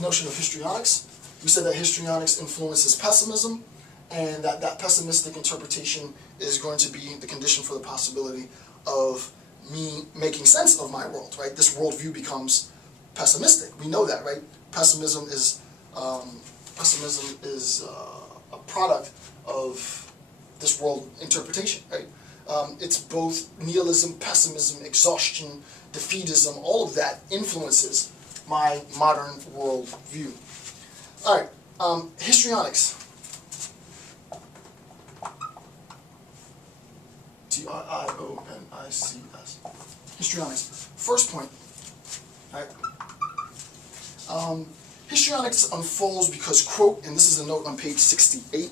the notion of histrionics. We said that histrionics influences pessimism, and that pessimistic interpretation is going to be the condition for the possibility of me making sense of my world, right? This worldview becomes pessimistic. We know that, right? Pessimism is a product of this world interpretation, right? It's both nihilism, pessimism, exhaustion, defeatism. All of that influences my modern world view. All right, histrionics. T-I-I-O-N-I-C-S. Histrionics. First point. All right. Histrionics unfolds because, quote, and this is a note on page 68.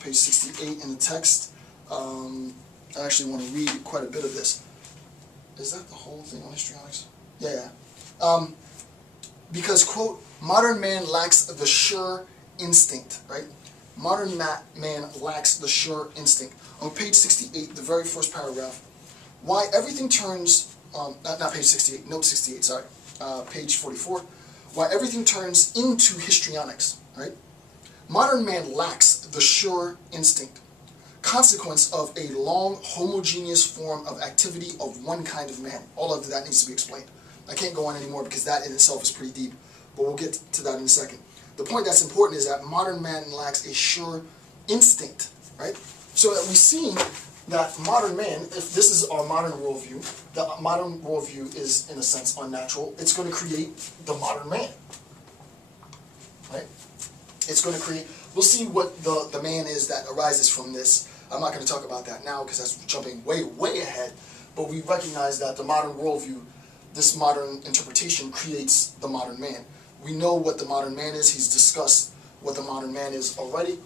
Page 68 in the text. I actually want to read quite a bit of this. Is that the whole thing on histrionics? Yeah. Because, quote, modern man lacks the sure instinct, right? Modern man lacks the sure instinct. On page 68, the very first paragraph, why everything turns, not page 68, note 68, sorry, page 44, why everything turns into histrionics, right? Modern man lacks the sure instinct, consequence of a long homogeneous form of activity of one kind of man. All of that needs to be explained. I can't go on anymore because that in itself is pretty deep, but we'll get to that in a second. The point that's important is that modern man lacks a sure instinct, right? So that we've seen that modern man, if this is our modern worldview, the modern worldview is in a sense unnatural. It's going to create the modern man, right? It's going to create, we'll see what the man is that arises from this. I'm not going to talk about that now because that's jumping way, way ahead, but we recognize that the modern worldview, this modern interpretation creates the modern man. We know what the modern man is. He's discussed what the modern man is already.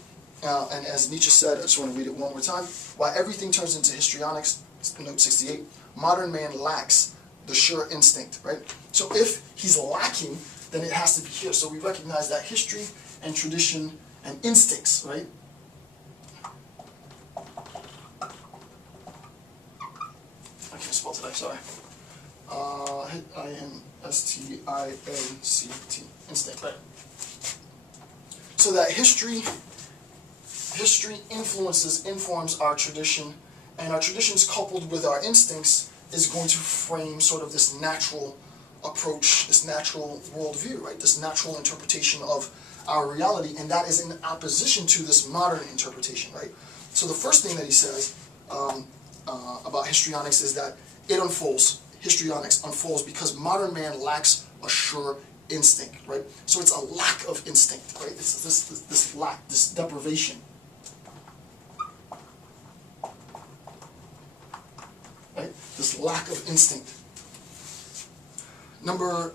And as Nietzsche said, I just want to read it one more time. Why everything turns into histrionics, note 68, modern man lacks the sure instinct, right? So if he's lacking, then it has to be here. So we recognize that history and tradition and instincts, right? I can't spell today, sorry. I-N-S-T-I-N-C-T, instinct, right? So that history informs our tradition, and our traditions coupled with our instincts is going to frame sort of this natural approach, this natural worldview, right? This natural interpretation of our reality, and that is in opposition to this modern interpretation, right? So the first thing that he says about histrionics is that it unfolds, histrionics unfolds because modern man lacks a sure instinct, right? So it's a lack of instinct, right? It's this lack, this deprivation. Right? This lack of instinct. Number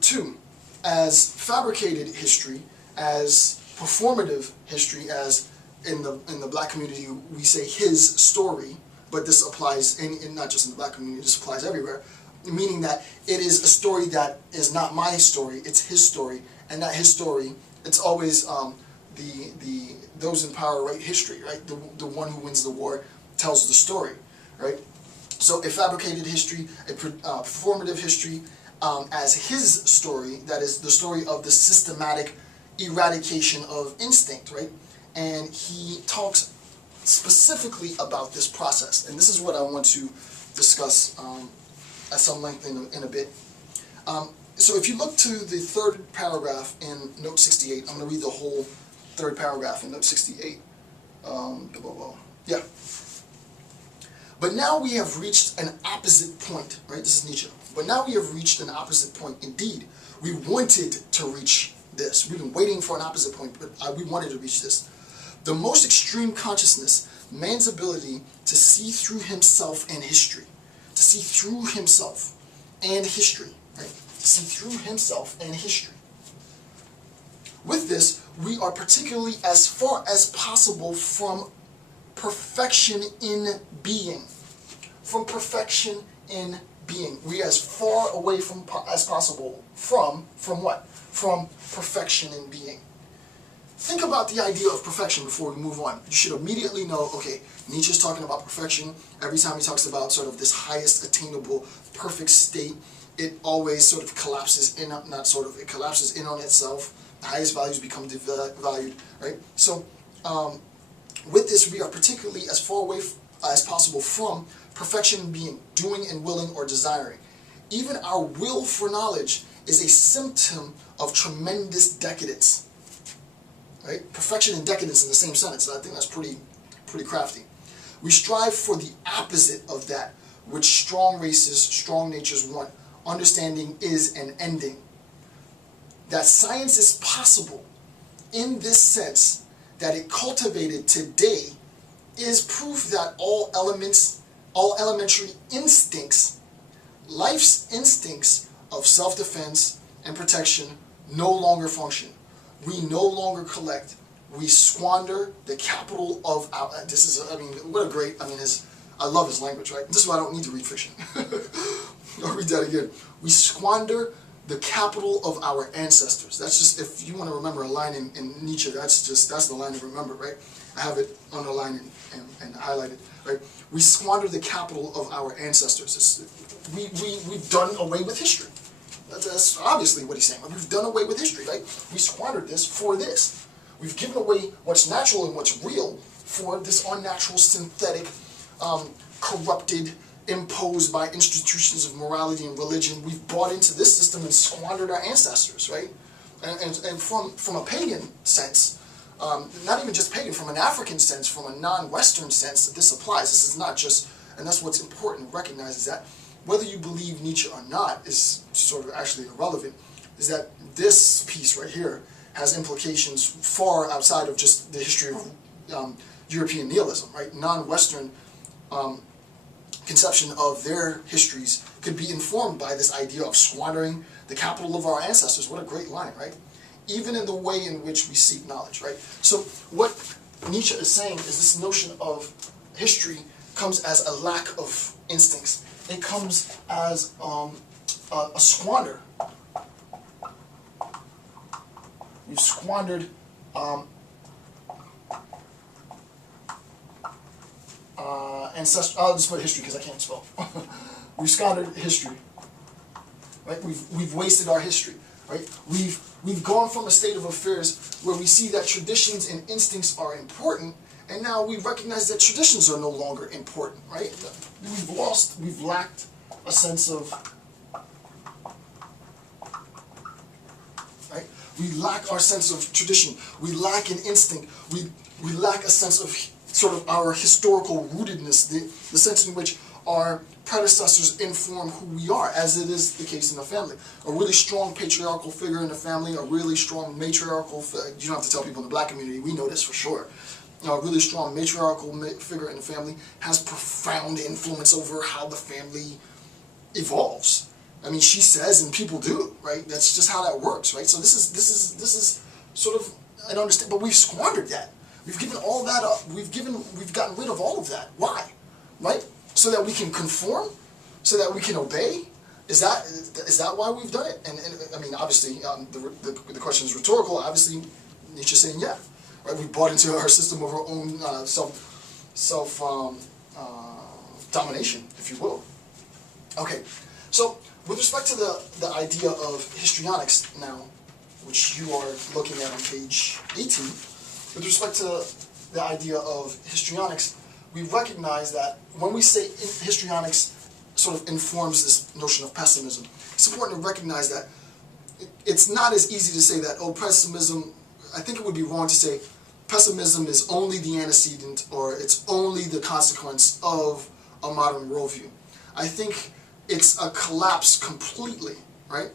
two, as fabricated history, as performative history, as in the black community we say his story, but this applies in not just in the black community, this applies everywhere, meaning that it is a story that is not my story, it's his story, and that his story, it's always those in power write history, right? The one who wins the war tells the story, right? So a fabricated history, a performative history, as his story, that is the story of the systematic eradication of instinct, right? And he talks specifically about this process, and this is what I want to discuss at some length in a bit. So if you look to the third paragraph in note 68, I'm going to read the whole third paragraph in note 68. Yeah. But now we have reached an opposite point, right? This is Nietzsche. But now we have reached an opposite point. Indeed, we wanted to reach this. We've been waiting for an opposite point, but we wanted to reach this. The most extreme consciousness, man's ability to see through himself and history. To see through himself and history, right? To see through himself and history. With this, we are particularly as far as possible from perfection in being. From perfection in being. We as far away from as possible from what? From perfection in being. Think about the idea of perfection before we move on. You should immediately know, okay, Nietzsche's talking about perfection. Every time he talks about sort of this highest attainable perfect state, it always sort of collapses in, not sort of, it collapses in on itself. The highest values become devalued, right? So with this, we are particularly as far away as possible from perfection in being, doing and willing or desiring. Even our will for knowledge is a symptom of tremendous decadence. Right? Perfection and decadence in the same sentence. I think that's pretty crafty. We strive for the opposite of that which strong races, strong natures want. Understanding is an ending. That science is possible in this sense, that it cultivated today, is proof that all elementary instincts, life's instincts of self-defense and protection, no longer function. We no longer collect. We squander the capital of our. This is, I mean, what a great. I mean, I love his language, right? This is why I don't need to read fiction. I'll read that again. We squander the capital of our ancestors. That's just, if you want to remember a line in Nietzsche, that's the line to remember, right? I have it underlined and highlighted, right? We squander the capital of our ancestors. We've done away with history. That's obviously what he's saying. We've done away with history, right? We squandered this for this. We've given away what's natural and what's real for this unnatural, synthetic, corrupted, imposed by institutions of morality and religion. We've bought into this system and squandered our ancestors, right? And from a pagan sense, not even just pagan, from an African sense, from a non-Western sense, that this applies. This is not just, and that's what's important to recognize, is that whether you believe Nietzsche or not is sort of actually irrelevant, is that this piece right here has implications far outside of just the history of European nihilism, right? Non-Western conception of their histories could be informed by this idea of squandering the capital of our ancestors. What a great line, right? Even in the way in which we seek knowledge, right? So what Nietzsche is saying is this notion of history comes as a lack of instincts. It comes as a squander. We've squandered ancestral. I'll just put history because I can't spell. We've squandered history. Right? We've wasted our history. Right? We've gone from a state of affairs where we see that traditions and instincts are important, and now we recognize that traditions are no longer important. Right? We've lacked a sense of. Right? We lack our sense of tradition. We lack an instinct. We lack a sense of sort of our historical rootedness, the sense in which our predecessors inform who we are, as it is the case in the family. A really strong patriarchal figure in the family, a really strong matriarchal, you don't have to tell people in the black community, we know this for sure. A really strong matriarchal figure in the family has profound influence over how the family evolves. I mean, she says and people do, right? That's just how that works, right? So this is sort of an understand, but we've squandered that. We've given all that up. We've gotten rid of all of that. Why? Right? So that we can conform, so that we can obey. Is that why we've done it? And I mean, obviously, the question is rhetorical. Obviously, Nietzsche's saying, yeah, right. We bought into our system of our own self domination, if you will. Okay, so with respect to the idea of histrionics now, which you are looking at on page 18. With respect to the idea of histrionics, we recognize that when we say histrionics sort of informs this notion of pessimism, it's important to recognize that it's not as easy to say that, oh, pessimism, I think it would be wrong to say pessimism is only the antecedent or it's only the consequence of a modern worldview. I think it's a collapse completely, right?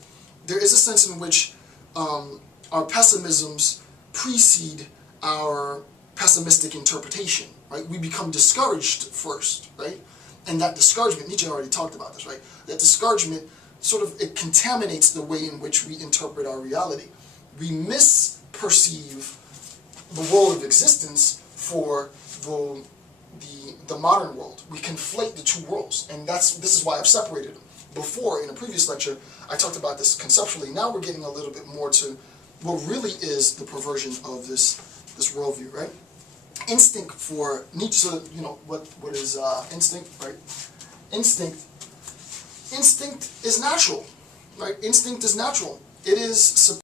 There is a sense in which our pessimisms precede our pessimistic interpretation, right? We become discouraged first, right? And that discouragement, Nietzsche already talked about this, right? That discouragement sort of, it contaminates the way in which we interpret our reality. We misperceive the world of existence for the modern world. We conflate the two worlds, and this is why I've separated them. Before, in a previous lecture, I talked about this conceptually. Now we're getting a little bit more to what really is the perversion of this worldview, right? Instinct for Nietzsche, so, you know, what is instinct, right? Instinct instinct is natural, right? Instinct is natural. It is